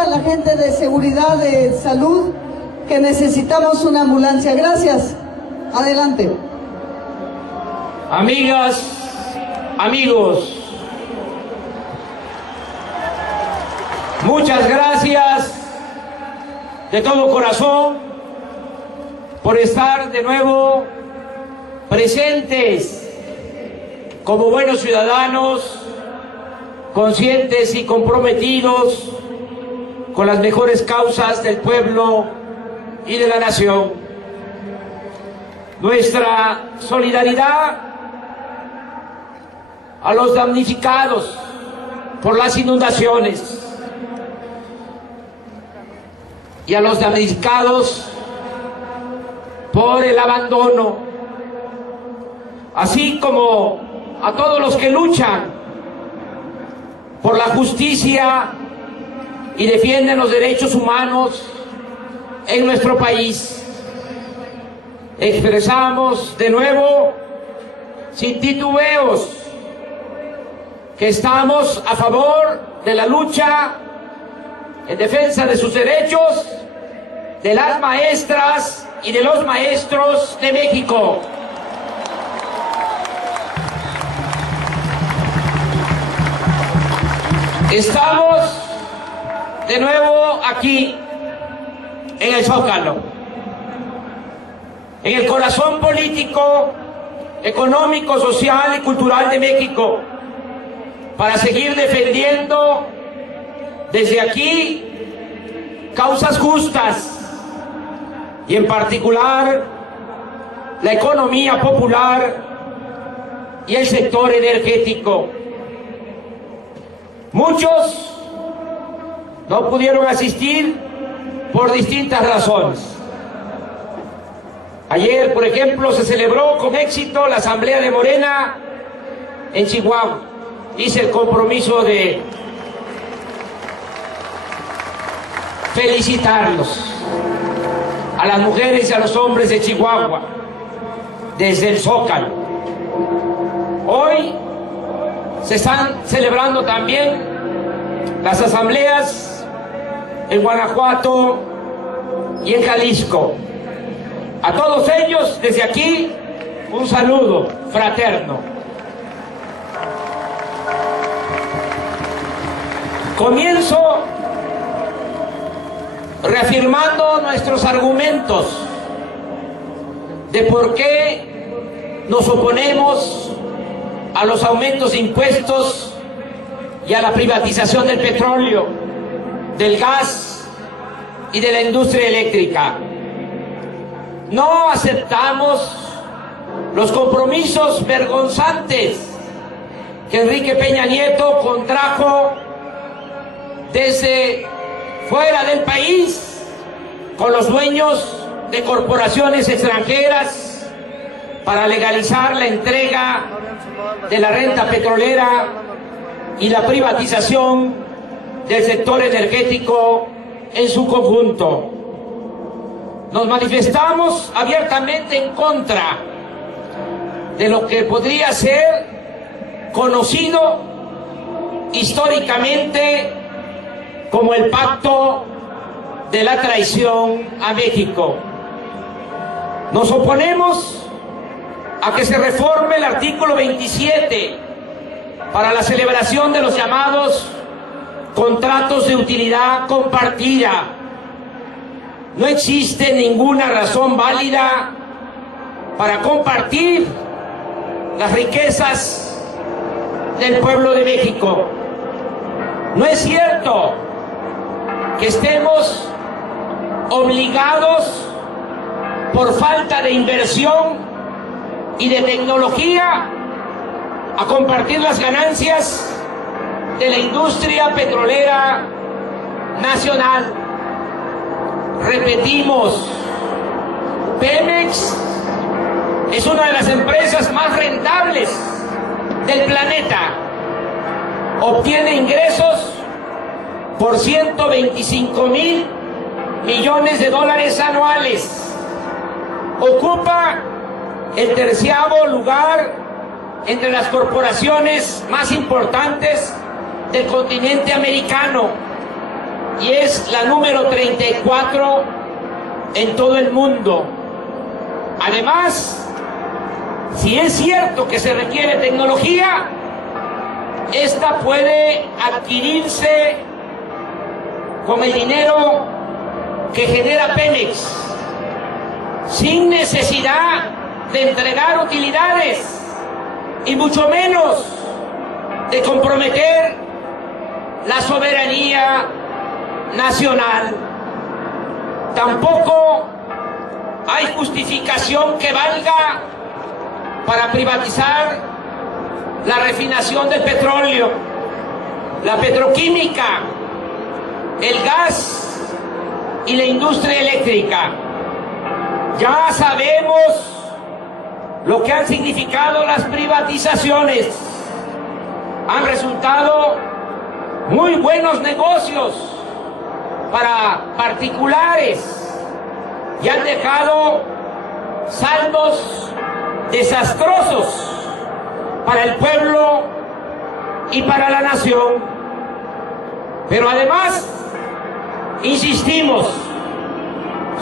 sepan la gente de seguridad, de salud, que necesitamos una ambulancia. Gracias. Adelante. Amigas, amigos, muchas gracias de todo corazón por estar de nuevo presentes como buenos ciudadanos, conscientes y comprometidos con las mejores causas del pueblo y de la nación. Nuestra solidaridad a los damnificados por las inundaciones y a los damnificados por el abandono, así como a todos los que luchan por la justicia y defienden los derechos humanos en nuestro país. Expresamos de nuevo, sin titubeos, que estamos a favor de la lucha en defensa de sus derechos, de las maestras y de los maestros de México. Estamos de nuevo aquí en el Zócalo, en el corazón político, económico, social y cultural de México, para seguir defendiendo desde aquí causas justas y en particular la economía popular y el sector energético. Muchos no pudieron asistir por distintas razones. Ayer, por ejemplo, se celebró con éxito la Asamblea de Morena en Chihuahua. Hice el compromiso de felicitarlos a las mujeres y a los hombres de Chihuahua desde el Zócalo. Hoy se están celebrando también las asambleas en Guanajuato y en Jalisco. A todos ellos, desde aquí, un saludo fraterno. Comienzo reafirmando nuestros argumentos de por qué nos oponemos a los aumentos de impuestos y a la privatización del petróleo, del gas y de la industria eléctrica. No aceptamos los compromisos vergonzantes que Enrique Peña Nieto contrajo desde fuera del país con los dueños de corporaciones extranjeras para legalizar la entrega de la renta petrolera y la privatización del sector energético en su conjunto. Nos manifestamos abiertamente en contra de lo que podría ser conocido históricamente como el pacto de la traición a México. Nos oponemos a que se reforme el artículo 27 para la celebración de los llamados contratos de utilidad compartida. No existe ninguna razón válida para compartir las riquezas del pueblo de México. No es cierto que estemos obligados por falta de inversión y de tecnología a compartir las ganancias de la industria petrolera nacional. Repetimos, Pemex es una de las empresas más rentables del planeta. Obtiene ingresos por 125,000 millones de dólares anuales. Ocupa el 13º lugar entre las corporaciones más importantes del continente americano. y es la número 34 en todo el mundo. Además, si es cierto que se requiere tecnología, esta puede adquirirse con el dinero que genera Pemex, sin necesidad de entregar utilidades y mucho menos de comprometer la soberanía nacional. Tampoco hay justificación que valga para privatizar la refinación del petróleo, la petroquímica, el gas y la industria eléctrica. Ya sabemos lo que han significado las privatizaciones. Han resultado muy buenos negocios para particulares y han dejado saldos desastrosos para el pueblo y para la nación. Pero además, insistimos,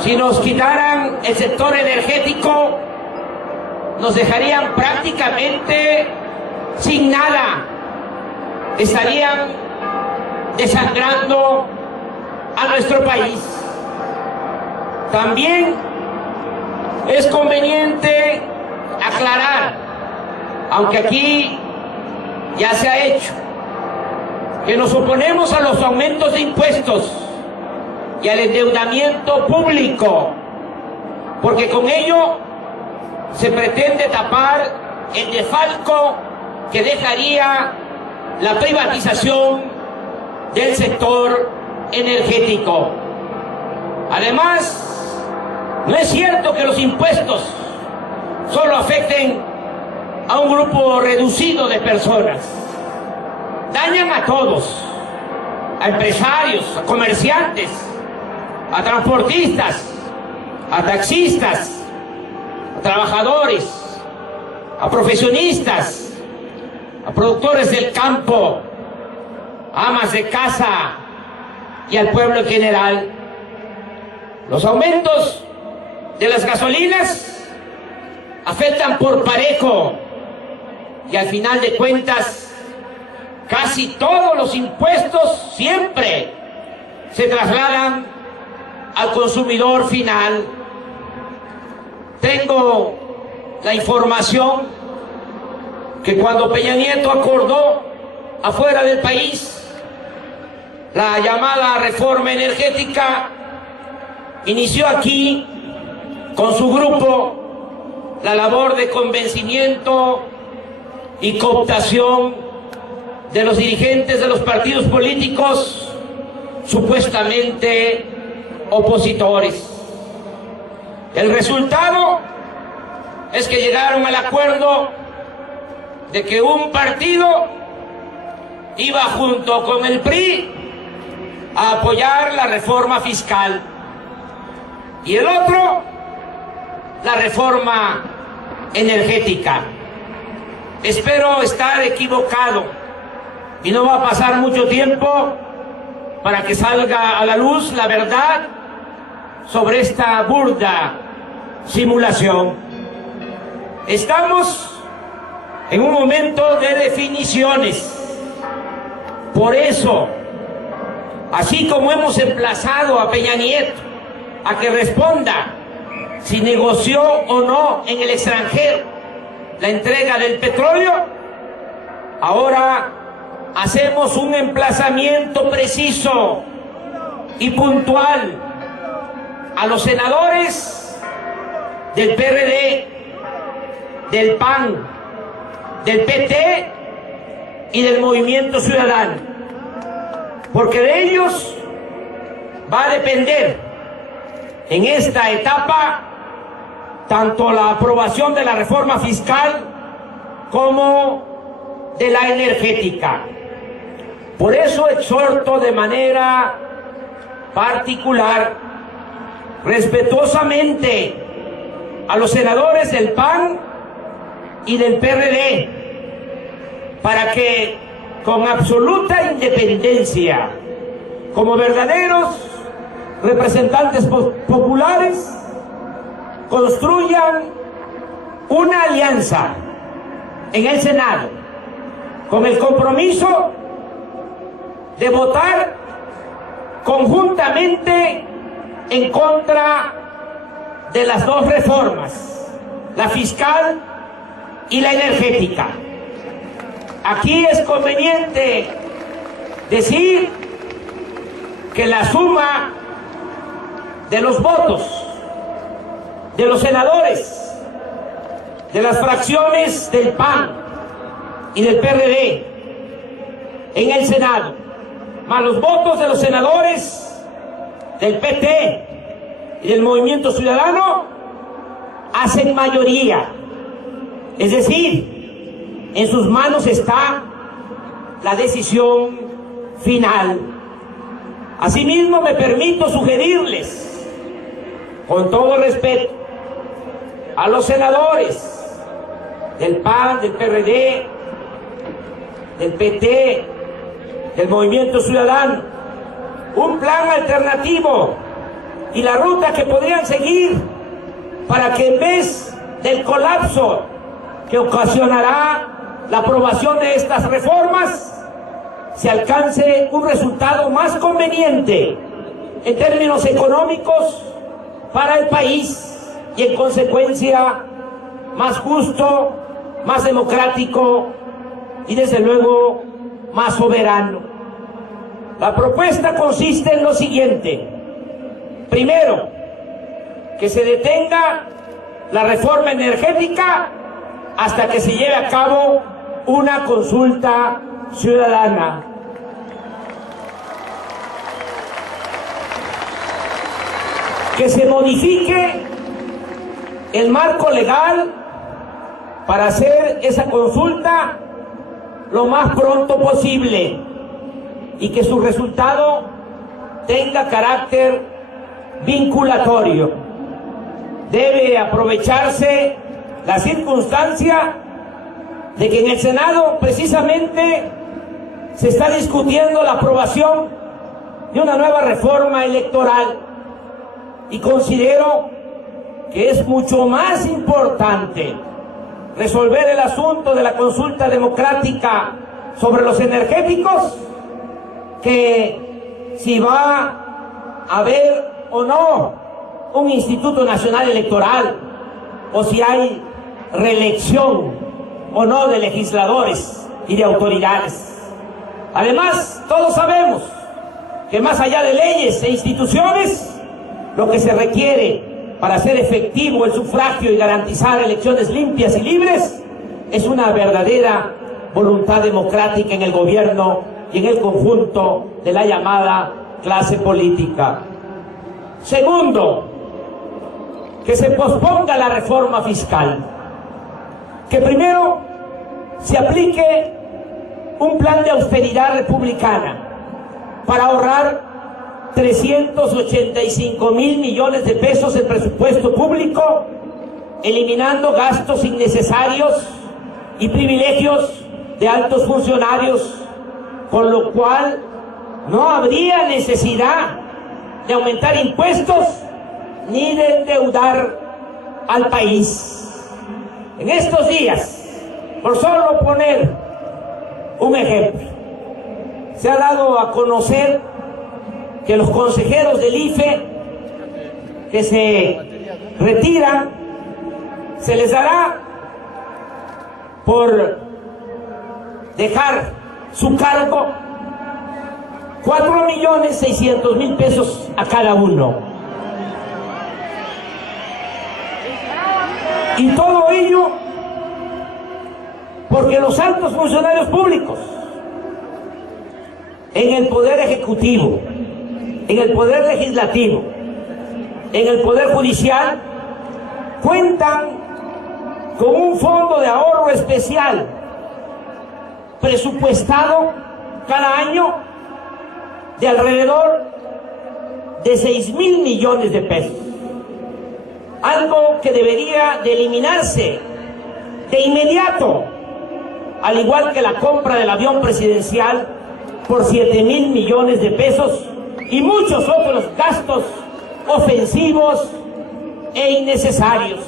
si nos quitaran el sector energético, nos dejarían prácticamente sin nada. Estarían desangrando a nuestro país. También es conveniente aclarar, aunque aquí ya se ha hecho, que nos oponemos a los aumentos de impuestos y al endeudamiento público, porque con ello se pretende tapar el desfalco que dejaría la privatización del sector energético. Además, no es cierto que los impuestos solo afecten a un grupo reducido de personas. Dañan a todos, a empresarios, a comerciantes, a transportistas, a taxistas, a trabajadores, a profesionistas, a productores del campo, a amas de casa y al pueblo en general. Los aumentos de las gasolinas afectan por parejo y al final de cuentas casi todos los impuestos siempre se trasladan al consumidor final. Tengo la información que cuando Peña Nieto acordó afuera del país la llamada reforma energética, inició aquí con su grupo la labor de convencimiento y cooptación de los dirigentes de los partidos políticos supuestamente opositores. El resultado es que llegaron al acuerdo de que un partido iba junto con el PRI a apoyar la reforma fiscal y el otro la reforma energética. Espero estar equivocado y no va a pasar mucho tiempo para que salga a la luz la verdad sobre esta burda simulación. Estamos en un momento de definiciones. Por eso, así como hemos emplazado a Peña Nieto a que responda si negoció o no en el extranjero la entrega del petróleo, ahora hacemos un emplazamiento preciso y puntual a los senadores del PRD, del PAN, del PT y del Movimiento Ciudadano, porque de ellos va a depender en esta etapa tanto la aprobación de la reforma fiscal como de la energética. Por eso exhorto de manera particular, respetuosamente, a los senadores del PAN y del PRD, para que con absoluta independencia, como verdaderos representantes populares, construyan una alianza en el Senado con el compromiso de votar conjuntamente en contra de las dos reformas, la fiscal y la energética. Aquí es conveniente decir que la suma de los votos de los senadores de las fracciones del PAN y del PRD en el Senado, más los votos de los senadores del PT y del Movimiento Ciudadano, hacen mayoría. Es decir, en sus manos está la decisión final. Asimismo, me permito sugerirles, con todo respeto, a los senadores del PAN, del PRD, del PT, del Movimiento Ciudadano, un plan alternativo y la ruta que podrían seguir para que en vez del colapso que ocasionará la aprobación de estas reformas, se alcance un resultado más conveniente en términos económicos para el país y en consecuencia más justo, más democrático y desde luego más soberano. La propuesta consiste en lo siguiente: primero, que se detenga la reforma energética hasta que se lleve a cabo una consulta ciudadana. Que se modifique el marco legal para hacer esa consulta lo más pronto posible y que su resultado tenga carácter vinculatorio. Debe aprovecharse la circunstancia de que en el Senado precisamente se está discutiendo la aprobación de una nueva reforma electoral y considero que es mucho más importante resolver el asunto de la consulta democrática sobre los energéticos que si va a haber o no un Instituto Nacional Electoral o si hay reelección o no de legisladores y de autoridades. Además, todos sabemos que más allá de leyes e instituciones, lo que se requiere para hacer efectivo el sufragio y garantizar elecciones limpias y libres es una verdadera voluntad democrática en el gobierno y en el conjunto de la llamada clase política. Segundo, que se posponga la reforma fiscal. Que primero se aplique un plan de austeridad republicana para ahorrar 385,000 millones de pesos de presupuesto público, eliminando gastos innecesarios y privilegios de altos funcionarios, con lo cual no habría necesidad de aumentar impuestos ni de endeudar al país. En estos días, por solo poner un ejemplo, se ha dado a conocer que los consejeros del IFE que se retiran, se les dará por dejar su cargo 4,600,000 pesos a cada uno. Y todo ello porque los altos funcionarios públicos en el Poder Ejecutivo, en el Poder Legislativo, en el Poder Judicial, cuentan con un fondo de ahorro especial presupuestado cada año de alrededor de 6,000 millones de pesos. Algo que debería de eliminarse de inmediato, al igual que la compra del avión presidencial por 7,000 millones de pesos y muchos otros gastos ofensivos e innecesarios.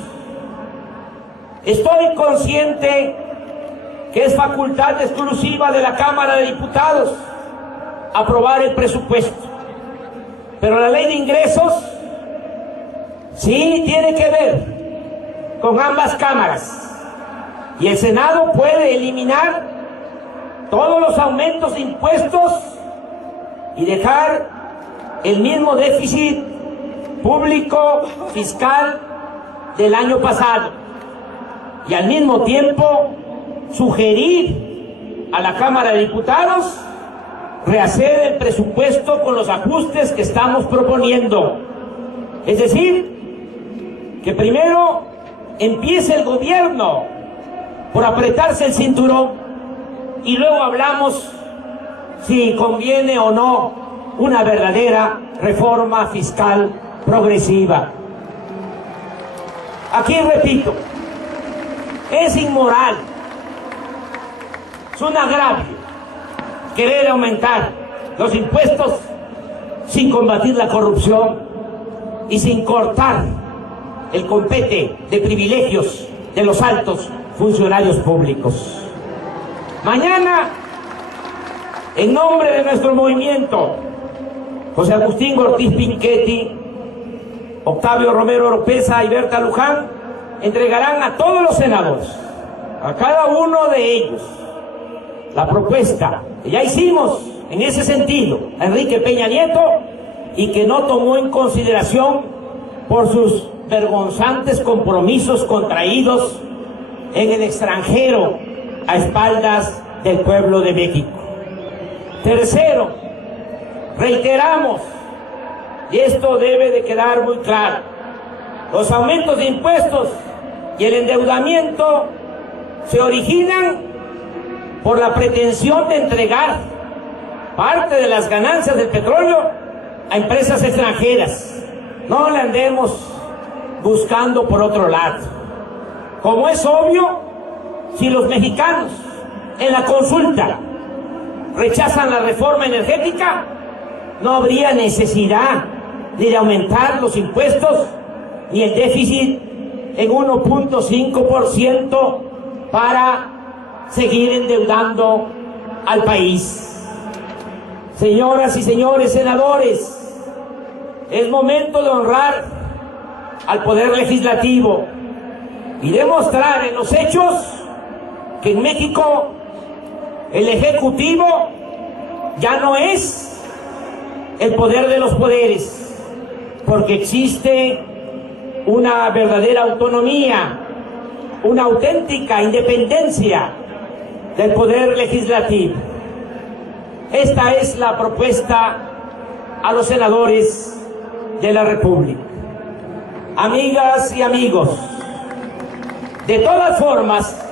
Estoy consciente que es facultad exclusiva de la Cámara de Diputados aprobar el presupuesto, pero la ley de ingresos sí tiene que ver con ambas cámaras y el Senado puede eliminar todos los aumentos de impuestos y dejar el mismo déficit público fiscal del año pasado y al mismo tiempo sugerir a la Cámara de Diputados rehacer el presupuesto con los ajustes que estamos proponiendo. Es decir, que primero empiece el gobierno por apretarse el cinturón y luego hablamos si conviene o no una verdadera reforma fiscal progresiva. Aquí repito, es inmoral, es un agravio querer aumentar los impuestos sin combatir la corrupción y sin cortar el compete de privilegios de los altos funcionarios públicos. Mañana, en nombre de nuestro movimiento, José Agustín Ortiz Pinchetti, Octavio Romero Oropeza y Berta Luján entregarán a todos los senadores, a cada uno de ellos, la propuesta que ya hicimos en ese sentido a Enrique Peña Nieto y que no tomó en consideración por sus vergonzantes compromisos contraídos en el extranjero a espaldas del pueblo de México. Tercero, reiteramos, y esto debe de quedar muy claro, los aumentos de impuestos y el endeudamiento se originan por la pretensión de entregar parte de las ganancias del petróleo a empresas extranjeras. No le andemos buscando por otro lado. Como es obvio, si los mexicanos en la consulta rechazan la reforma energética, no habría necesidad ni de aumentar los impuestos ni el déficit en 1.5% para seguir endeudando al país. Señoras y señores senadores, es momento de honrar al Poder Legislativo y demostrar en los hechos que en México el Ejecutivo ya no es el poder de los poderes, porque existe una verdadera autonomía, una auténtica independencia del Poder Legislativo. Esta es la propuesta a los senadores de la República. Amigas y amigos, de todas formas,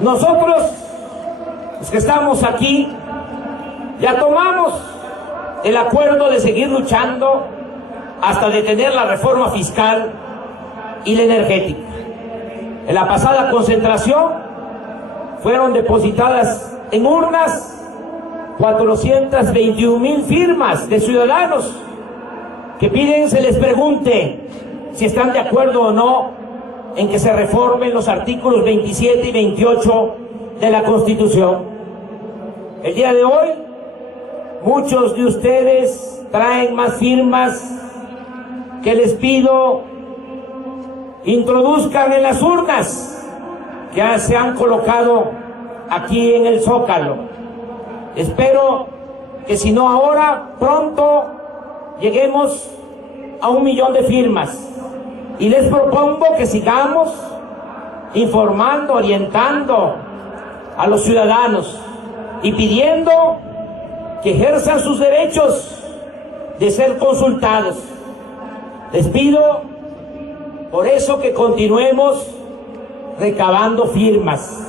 nosotros, los que estamos aquí, ya tomamos el acuerdo de seguir luchando hasta detener la reforma fiscal y la energética. En la pasada concentración fueron depositadas en urnas 421,000 firmas de ciudadanos que piden se les pregunte si están de acuerdo o no en que se reformen los artículos 27 y 28 de la Constitución. El día de hoy, muchos de ustedes traen más firmas que les pido introduzcan en las urnas que ya se han colocado aquí en el Zócalo. Espero que si no ahora, pronto lleguemos a 1 millón de firmas. Y les propongo que sigamos informando, orientando a los ciudadanos y pidiendo que ejerzan sus derechos de ser consultados. Les pido por eso que continuemos recabando firmas.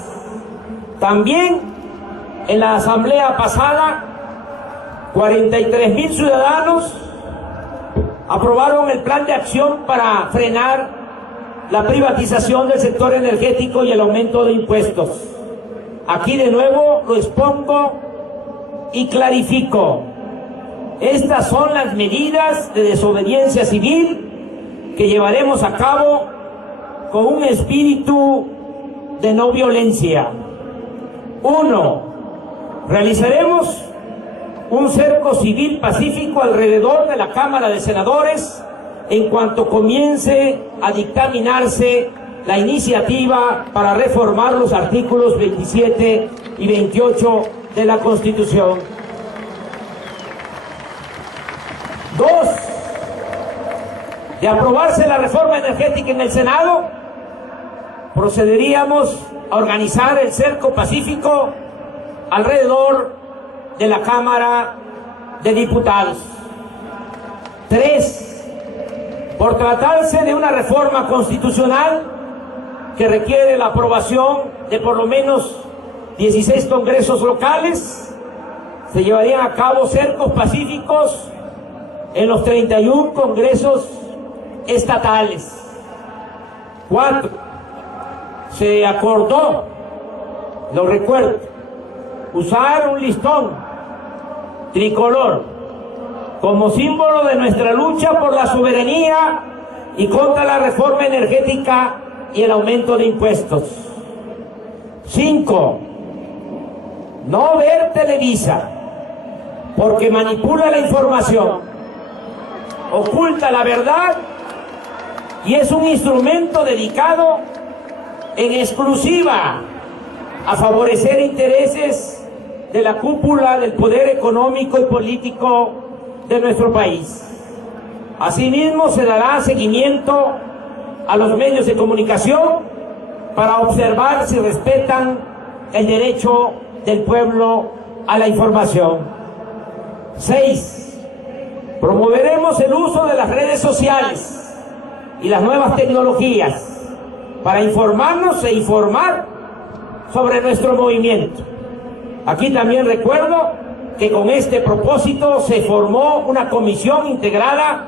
También en la asamblea pasada, 43,000 ciudadanos aprobaron el plan de acción para frenar la privatización del sector energético y el aumento de impuestos. Aquí de nuevo lo expongo y clarifico. estas son las medidas de desobediencia civil que llevaremos a cabo con un espíritu de no violencia. 1. Realizaremos un cerco civil pacífico alrededor de la Cámara de Senadores en cuanto comience a dictaminarse la iniciativa para reformar los artículos 27 y 28 de la Constitución. 2. De aprobarse la reforma energética en el Senado, procederíamos a organizar el cerco pacífico alrededor de la Cámara de Diputados. 3. Por tratarse de una reforma constitucional que requiere la aprobación de por lo menos 16 congresos locales, se llevarían a cabo cercos pacíficos en los 31 congresos estatales. 4. Se acordó, lo recuerdo, usar un listón tricolor como símbolo de nuestra lucha por la soberanía y contra la reforma energética y el aumento de impuestos. 5. No ver Televisa, porque manipula la información, oculta la verdad y es un instrumento dedicado en exclusiva a favorecer intereses de la cúpula del poder económico y político de nuestro país. Asimismo, se dará seguimiento a los medios de comunicación para observar si respetan el derecho del pueblo a la información. 6. Promoveremos el uso de las redes sociales y las nuevas tecnologías para informarnos e informar sobre nuestro movimiento. Aquí también recuerdo que con este propósito se formó una comisión integrada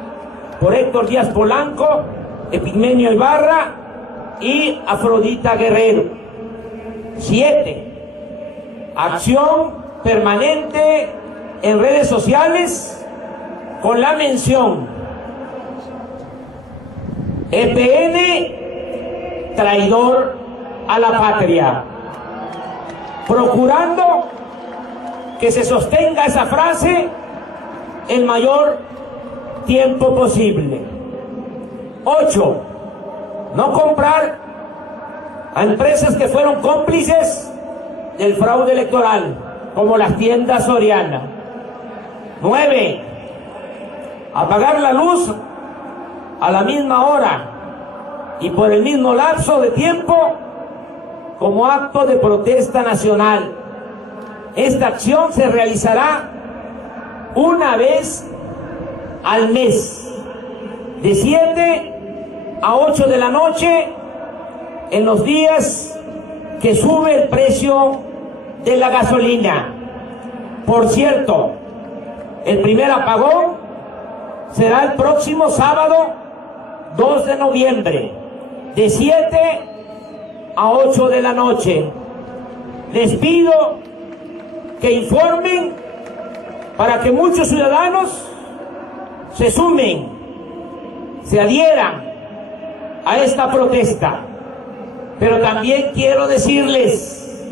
por Héctor Díaz Polanco, Epigmenio Ibarra y Afrodita Guerrero. 7. Acción permanente en redes sociales con la mención EPN, traidor a la patria, procurando que se sostenga esa frase el mayor tiempo posible. 8. No comprar a empresas que fueron cómplices del fraude electoral, como las tiendas Soriana. 9. Apagar la luz a la misma hora y por el mismo lapso de tiempo como acto de protesta nacional. Esta acción se realizará una vez al mes, de 7 a 8 de la noche, en los días que sube el precio de la gasolina. Por cierto, el primer apagón será el próximo sábado 2 de noviembre, de 7 a 8 de la noche. Les pido que informen para que muchos ciudadanos se sumen, se adhieran a esta protesta. Pero también quiero decirles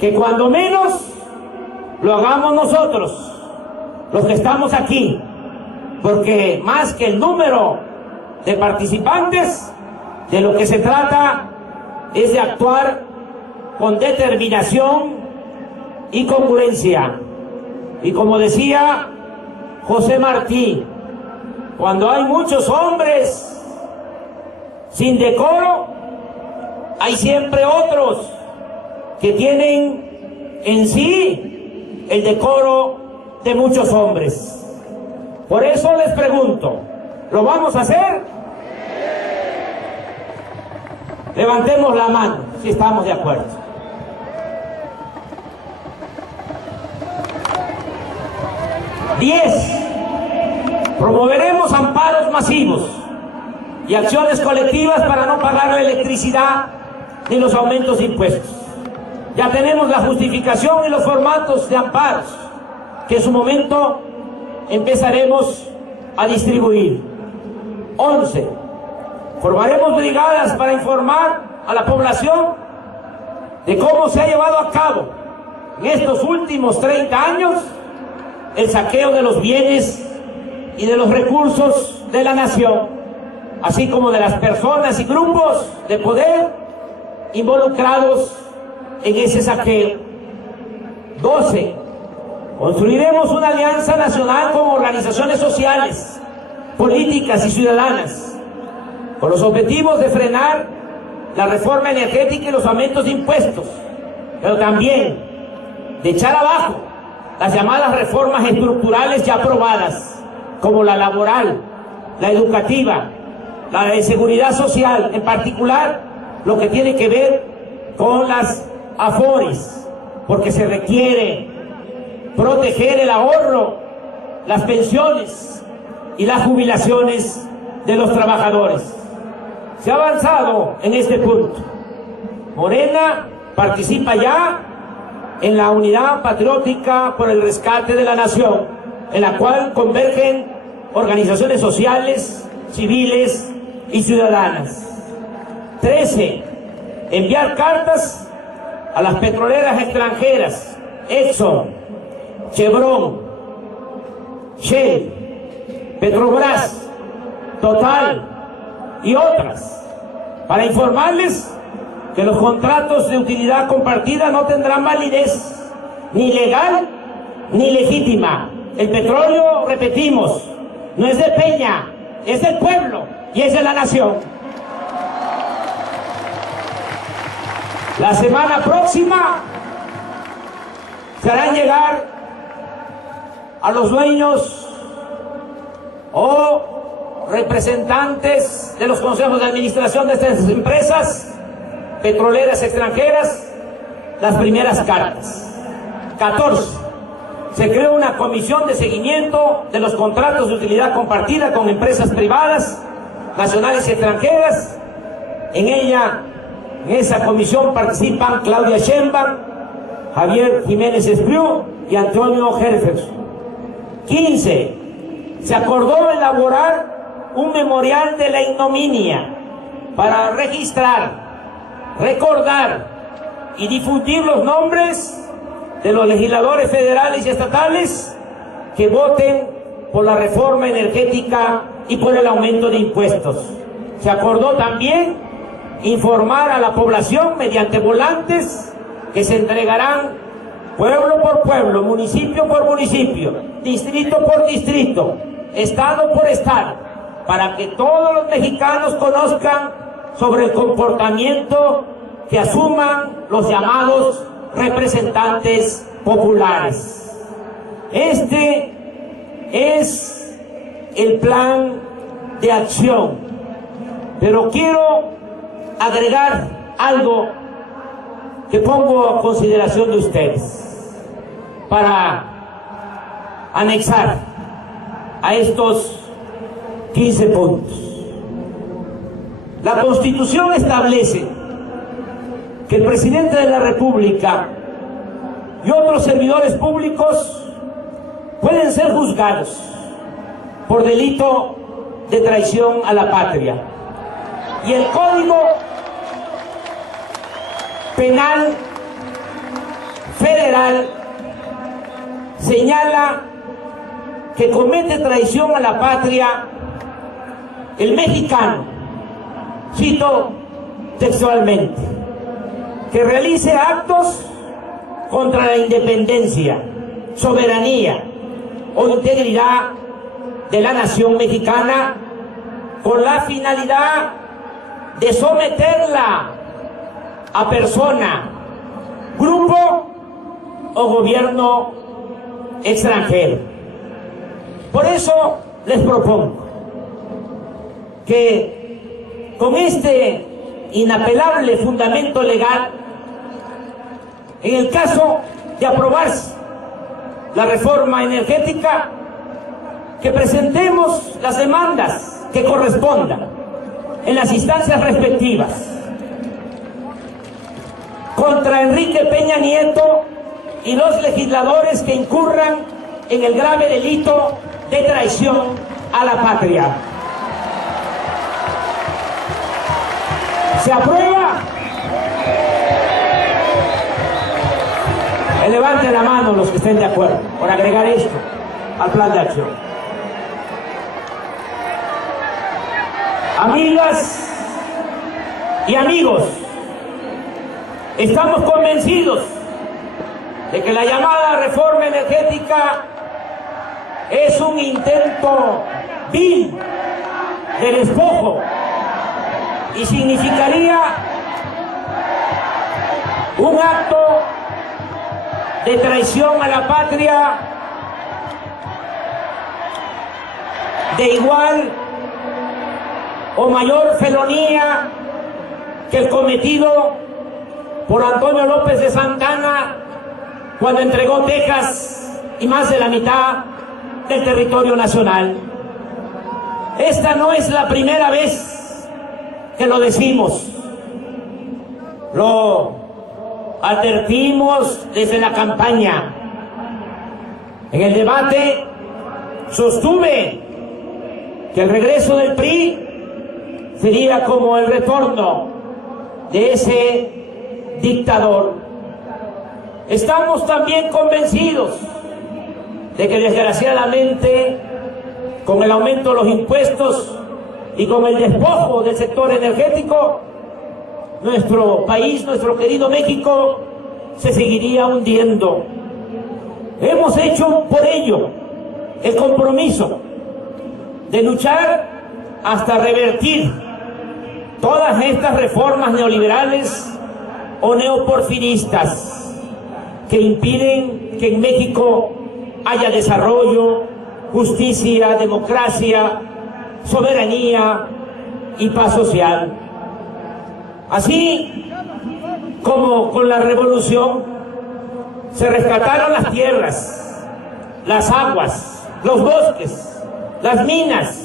que cuando menos lo hagamos nosotros, los que estamos aquí, porque más que el número de participantes, de lo que se trata es de actuar con determinación y congruencia. Y como decía José Martí, cuando hay muchos hombres sin decoro, hay siempre otros que tienen en sí el decoro de muchos hombres. Por eso les pregunto, ¿lo vamos a hacer? Levantemos la mano si estamos de acuerdo. 10. Promoveremos amparos masivos y acciones colectivas para no pagar la electricidad ni los aumentos de impuestos. Ya tenemos la justificación y los formatos de amparos que en su momento empezaremos a distribuir. 11. Formaremos brigadas para informar a la población de cómo se ha llevado a cabo en estos últimos 30 años el saqueo de los bienes y de los recursos de la nación, así como de las personas y grupos de poder involucrados en ese saqueo. 12. Construiremos una alianza nacional con organizaciones sociales, políticas y ciudadanas, con los objetivos de frenar la reforma energética y los aumentos de impuestos, pero también de echar abajo las llamadas reformas estructurales ya aprobadas, como la laboral, la educativa, la de seguridad social, en particular lo que tiene que ver con las AFORES, porque se requiere proteger el ahorro, las pensiones y las jubilaciones de los trabajadores. Se ha avanzado en este punto. Morena participa ya en la Unidad Patriótica por el Rescate de la Nación, en la cual convergen organizaciones sociales, civiles y ciudadanas. 13. Enviar cartas a las petroleras extranjeras, Exxon, Chevron, Shell, Petrobras, Total y otras, para informarles que los contratos de utilidad compartida no tendrán validez ni legal ni legítima. El petróleo, repetimos, no es de Peña, es del pueblo y es de la nación. La semana próxima se harán llegar a los dueños o representantes de los consejos de administración de estas empresas petroleras extranjeras las primeras cartas. 14. Se creó una comisión de seguimiento de los contratos de utilidad compartida con empresas privadas, nacionales y extranjeras. En esa comisión participan Claudia Sheinbaum, Javier Jiménez Espriu y Antonio Jefferson. 15. Se acordó elaborar un memorial de la ignominia para registrar, recordar y difundir los nombres de los legisladores federales y estatales que voten por la reforma energética y por el aumento de impuestos. Se acordó también informar a la población mediante volantes que se entregarán pueblo por pueblo, municipio por municipio, distrito por distrito, estado por estado, para que todos los mexicanos conozcan sobre el comportamiento que asuman los llamados representantes populares. Este es el plan de acción, pero quiero agregar algo que pongo a consideración de ustedes para anexar a estos 15 puntos. La Constitución establece que el presidente de la República y otros servidores públicos pueden ser juzgados por delito de traición a la patria. Y el Código Penal Federal señala que comete traición a la patria el mexicano, cito textualmente, que realice actos contra la independencia, soberanía o integridad de la nación mexicana con la finalidad de someterla a persona, grupo o gobierno extranjero. Por eso les propongo que con este inapelable fundamento legal, en el caso de aprobarse la reforma energética, que presentemos las demandas que correspondan en las instancias respectivas contra Enrique Peña Nieto y los legisladores que incurran en el grave delito de traición a la patria. ¿Se aprueba? Levanten la mano los que estén de acuerdo por agregar esto al plan de acción. Amigas y amigos, estamos convencidos de que la llamada reforma energética es un intento vil de despojo y significaría un acto de traición a la patria de igual o mayor felonía que el cometido por Antonio López de Santana cuando entregó Texas y más de la mitad del territorio nacional. Esta no es la primera vez que lo decimos. Lo advertimos desde la campaña. En el debate sostuve que el regreso del PRI sería como el retorno de ese dictador. Estamos también convencidos de que desgraciadamente con el aumento de los impuestos y con el despojo del sector energético, nuestro país, nuestro querido México, se seguiría hundiendo. Hemos hecho por ello el compromiso de luchar hasta revertir todas estas reformas neoliberales o neoporfiristas que impiden que en México haya desarrollo, justicia, democracia, soberanía y paz social. Así como con la revolución se rescataron las tierras, las aguas, los bosques, las minas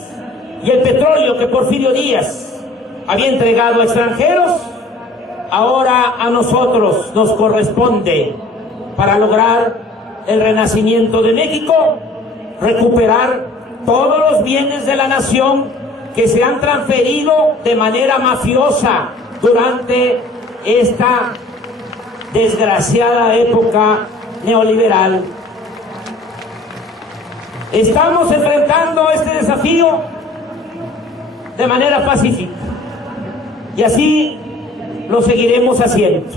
y el petróleo que Porfirio Díaz había entregado a extranjeros, ahora a nosotros nos corresponde, para lograr el renacimiento de México, recuperar todos los bienes de la nación que se han transferido de manera mafiosa durante esta desgraciada época neoliberal. Estamos enfrentando este desafío de manera pacífica y así lo seguiremos haciendo.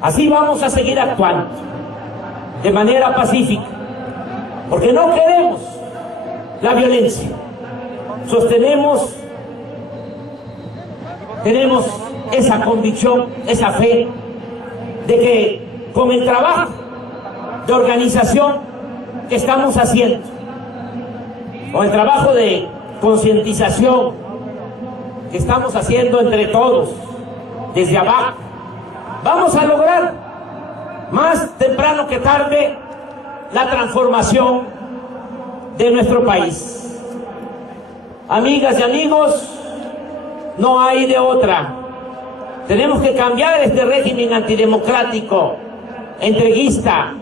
Así vamos a seguir actuando de manera pacífica, porque no queremos la violencia. Tenemos esa convicción, esa fe de que con el trabajo de organización que estamos haciendo, con el trabajo de concientización que estamos haciendo entre todos, desde abajo, vamos a lograr más temprano que tarde la transformación de nuestro país. Amigas y amigos, no hay de otra. Tenemos que cambiar este régimen antidemocrático, entreguista,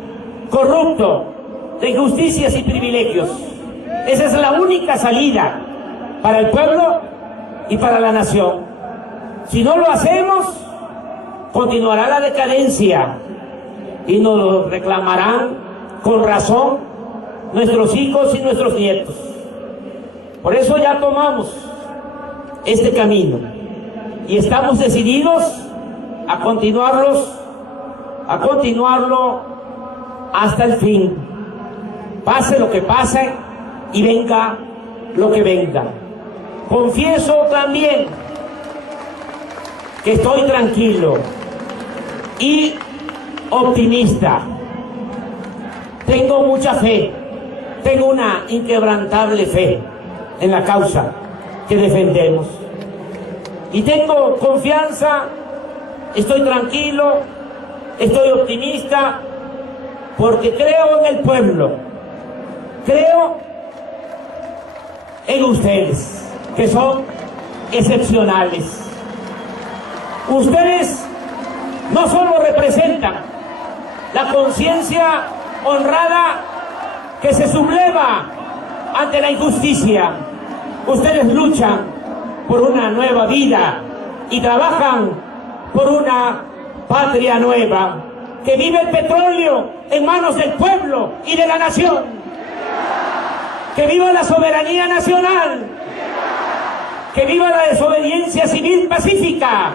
corrupto, de injusticias y privilegios. Esa es la única salida para el pueblo y para la nación. Si no lo hacemos, continuará la decadencia y nos lo reclamarán con razón nuestros hijos y nuestros nietos. Por eso ya tomamos este camino y estamos decididos a continuarlo hasta el fin, pase lo que pase y venga lo que venga. Confieso también que estoy tranquilo y optimista. Tengo mucha fe, tengo una inquebrantable fe en la causa que defendemos. Y tengo confianza, estoy tranquilo, estoy optimista, porque creo en el pueblo, creo en ustedes, que son excepcionales. Ustedes no solo representan la conciencia honrada que se subleva ante la injusticia. Ustedes luchan por una nueva vida y trabajan por una patria nueva. Que vive el petróleo en manos del pueblo y de la nación. Que viva la soberanía nacional. Que viva la desobediencia civil pacífica.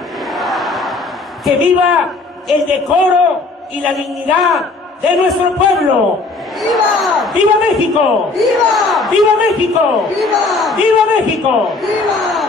Que viva el decoro y la dignidad de nuestro pueblo. ¡Viva! ¡Viva México! ¡Viva! ¡Viva México! ¡Viva! ¡Viva México! ¡Viva!